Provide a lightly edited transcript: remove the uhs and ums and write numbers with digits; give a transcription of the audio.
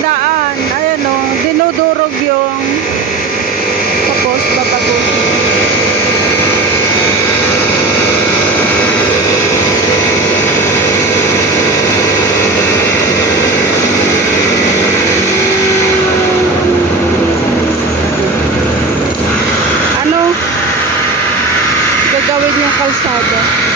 daan. Ayan o, dinudurog yung tapos babagugin. Ano? Gagawin yung kalsada.